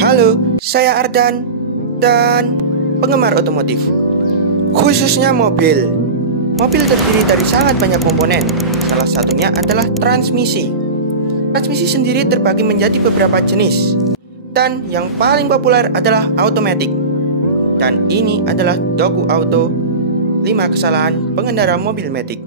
Halo, saya Ardan dan penggemar otomotif, khususnya mobil. Mobil terdiri dari sangat banyak komponen. Salah satunya adalah transmisi. Transmisi sendiri terbagi menjadi beberapa jenis, dan yang paling populer adalah automatic. Dan ini adalah Doku Auto 5 kesalahan pengendara mobil matic.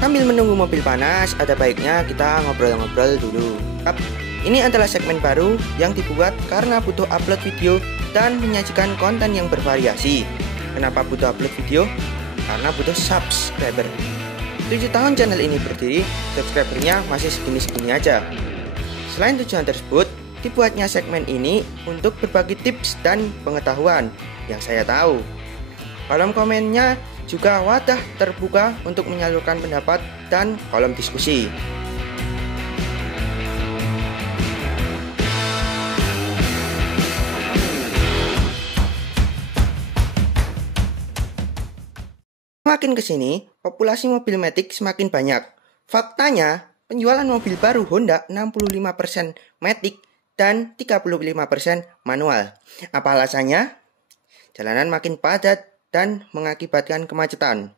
Sambil menunggu mobil panas, ada baiknya kita ngobrol-ngobrol dulu. Ini adalah segmen baru yang dibuat karena butuh upload video dan menyajikan konten yang bervariasi. Kenapa butuh upload video? Karena butuh subscriber. 7 tahun channel ini berdiri, subscribernya masih segini-segini aja. Selain tujuan tersebut, dibuatnya segmen ini untuk berbagi tips dan pengetahuan yang saya tahu. Kolom komennya juga wadah terbuka untuk menyalurkan pendapat dan kolom diskusi. Semakin kesini, populasi mobil matic semakin banyak. Faktanya, penjualan mobil baru Honda 65% matic dan 35% manual. Apa alasannya? Jalanan makin padat dan mengakibatkan kemacetan.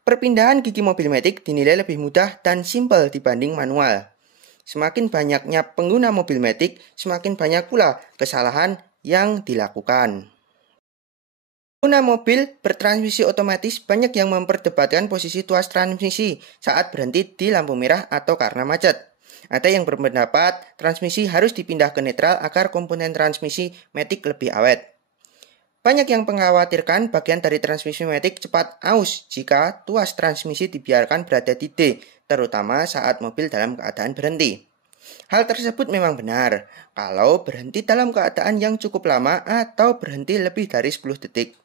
Perpindahan gigi mobil matic dinilai lebih mudah dan simpel dibanding manual. Semakin banyaknya pengguna mobil matic, semakin banyak pula kesalahan yang dilakukan. Pengguna mobil bertransmisi otomatis banyak yang memperdebatkan posisi tuas transmisi saat berhenti di lampu merah atau karena macet. Ada yang berpendapat transmisi harus dipindah ke netral agar komponen transmisi matic lebih awet. Banyak yang mengkhawatirkan bagian dari transmisi matic cepat aus jika tuas transmisi dibiarkan berada di D, terutama saat mobil dalam keadaan berhenti. Hal tersebut memang benar, kalau berhenti dalam keadaan yang cukup lama atau berhenti lebih dari 10 detik.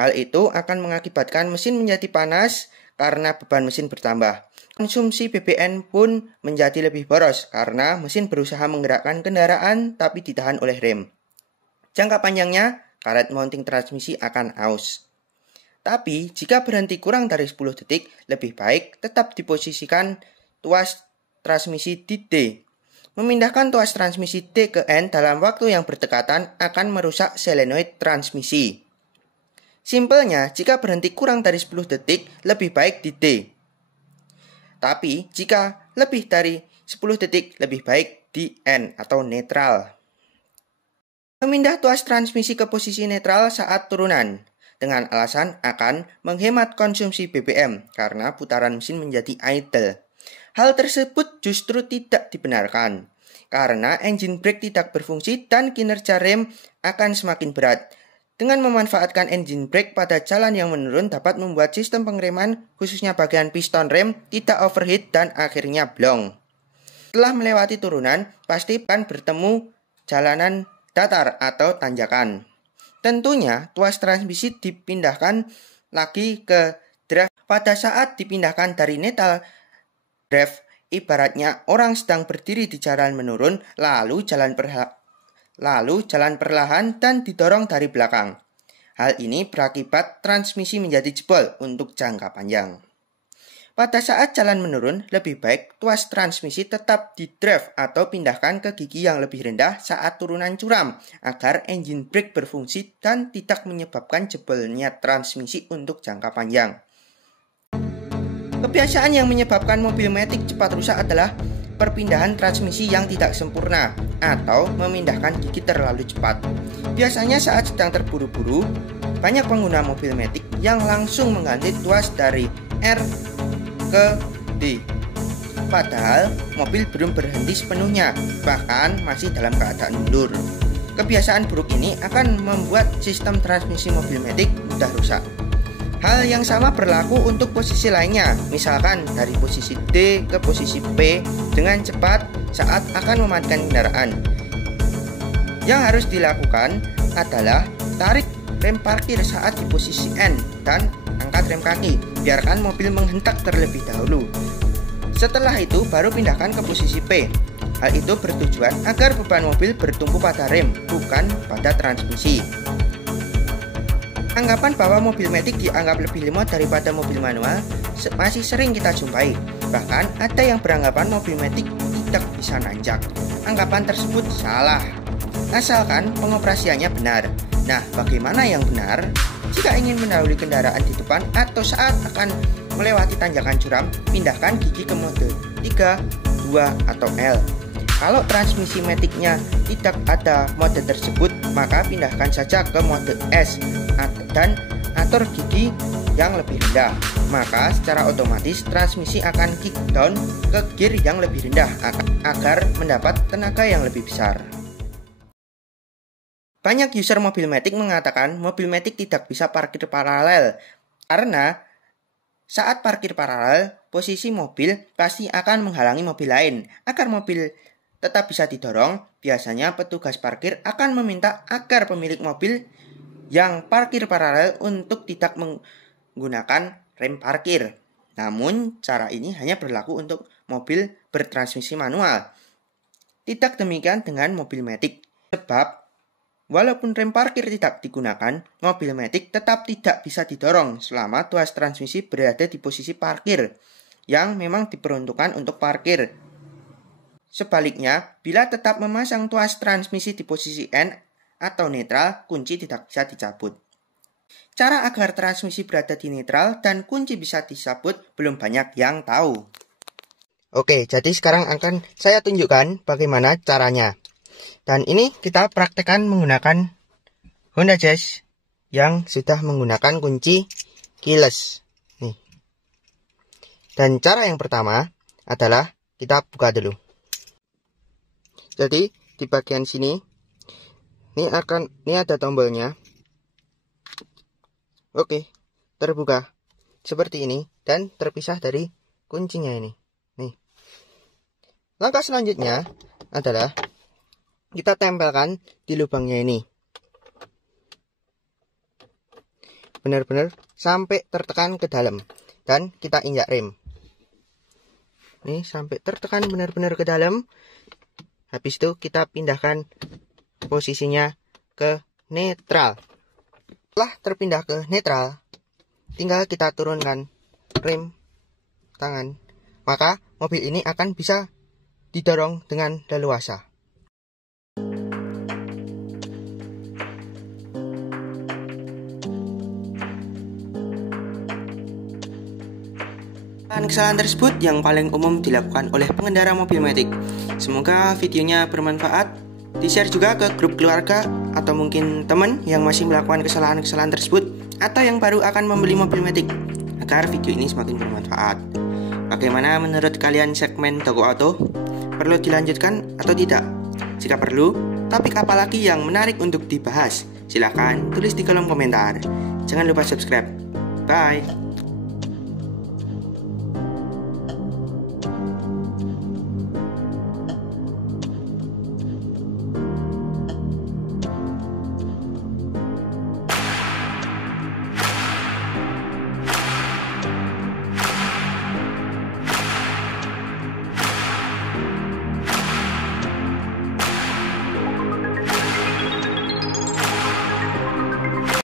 Hal itu akan mengakibatkan mesin menjadi panas karena beban mesin bertambah. Konsumsi BBM pun menjadi lebih boros karena mesin berusaha menggerakkan kendaraan tapi ditahan oleh rem. Jangka panjangnya, karet mounting transmisi akan aus. Tapi, jika berhenti kurang dari 10 detik, lebih baik tetap diposisikan tuas transmisi di D. Memindahkan tuas transmisi D ke N dalam waktu yang berdekatan akan merusak solenoid transmisi. Simpelnya, jika berhenti kurang dari 10 detik, lebih baik di D. Tapi, jika lebih dari 10 detik, lebih baik di N atau netral. Memindah tuas transmisi ke posisi netral saat turunan dengan alasan akan menghemat konsumsi BBM karena putaran mesin menjadi idle. Hal tersebut justru tidak dibenarkan karena engine brake tidak berfungsi dan kinerja rem akan semakin berat. Dengan memanfaatkan engine brake pada jalan yang menurun dapat membuat sistem pengereman khususnya bagian piston rem tidak overheat dan akhirnya blong. Setelah melewati turunan, pasti akan bertemu jalanan datar atau tanjakan. Tentunya tuas transmisi dipindahkan lagi ke drive. Pada saat dipindahkan dari neutral drive, ibaratnya orang sedang berdiri di jalan menurun lalu jalan perlahan dan didorong dari belakang. Hal ini berakibat transmisi menjadi jebol untuk jangka panjang. Pada saat jalan menurun, lebih baik tuas transmisi tetap di drive atau pindahkan ke gigi yang lebih rendah saat turunan curam agar engine brake berfungsi dan tidak menyebabkan jebolnya transmisi untuk jangka panjang. Kebiasaan yang menyebabkan mobil matic cepat rusak adalah perpindahan transmisi yang tidak sempurna atau memindahkan gigi terlalu cepat. Biasanya saat sedang terburu-buru, banyak pengguna mobil matic yang langsung mengganti tuas dari R ke D. Padahal mobil belum berhenti sepenuhnya, bahkan masih dalam keadaan mundur. Kebiasaan buruk ini akan membuat sistem transmisi mobil matic mudah rusak. Hal yang sama berlaku untuk posisi lainnya, misalkan dari posisi D ke posisi P dengan cepat saat akan mematikan kendaraan. Yang harus dilakukan adalah tarik rem parkir saat di posisi N dan angkat rem kaki. Biarkan mobil menghentak terlebih dahulu. Setelah itu baru pindahkan ke posisi P. Hal itu bertujuan agar beban mobil bertumpu pada rem, bukan pada transmisi. Anggapan bahwa mobil matic dianggap lebih lemot daripada mobil manual masih sering kita jumpai. Bahkan ada yang beranggapan mobil matic tidak bisa nanjak. Anggapan tersebut salah, asalkan pengoperasiannya benar. Nah, bagaimana yang benar? Jika ingin mendahului kendaraan di depan atau saat akan melewati tanjakan curam, pindahkan gigi ke mode 3, 2, atau L. Kalau transmisi maticnya tidak ada mode tersebut, maka pindahkan saja ke mode S dan atur gigi yang lebih rendah. Maka secara otomatis transmisi akan kick down ke gear yang lebih rendah agar mendapat tenaga yang lebih besar. Banyak user mobil matic mengatakan mobil matic tidak bisa parkir paralel karena saat parkir paralel, posisi mobil pasti akan menghalangi mobil lain. Agar mobil tetap bisa didorong, biasanya petugas parkir akan meminta agar pemilik mobil yang parkir paralel untuk tidak menggunakan rem parkir. Namun, cara ini hanya berlaku untuk mobil bertransmisi manual. Tidak demikian dengan mobil matic, sebab walaupun rem parkir tidak digunakan, mobil matic tetap tidak bisa didorong selama tuas transmisi berada di posisi parkir, yang memang diperuntukkan untuk parkir. Sebaliknya, bila tetap memasang tuas transmisi di posisi N atau netral, kunci tidak bisa dicabut. Cara agar transmisi berada di netral dan kunci bisa dicabut belum banyak yang tahu. Oke, jadi sekarang akan saya tunjukkan bagaimana caranya. Dan ini kita praktekkan menggunakan Honda Jazz yang sudah menggunakan kunci keyless. Nih. Dan cara yang pertama adalah kita buka dulu. Jadi di bagian sini ini ada tombolnya. Oke, terbuka seperti ini dan terpisah dari kuncinya ini. Nih. Langkah selanjutnya adalah kita tempelkan di lubangnya ini. Benar-benar sampai tertekan ke dalam dan kita injak rem. Nih, sampai tertekan benar-benar ke dalam. Habis itu kita pindahkan posisinya ke netral. Setelah terpindah ke netral, tinggal kita turunkan rem tangan. Maka mobil ini akan bisa didorong dengan leluasa. Kesalahan tersebut yang paling umum dilakukan oleh pengendara mobil matic. Semoga videonya bermanfaat. Di-share juga ke grup keluarga atau mungkin teman yang masih melakukan kesalahan-kesalahan tersebut atau yang baru akan membeli mobil matic agar video ini semakin bermanfaat. Bagaimana menurut kalian segmen Toko Auto? Perlu dilanjutkan atau tidak? Jika perlu, topik apa lagi yang menarik untuk dibahas? Silahkan tulis di kolom komentar. Jangan lupa subscribe. Bye.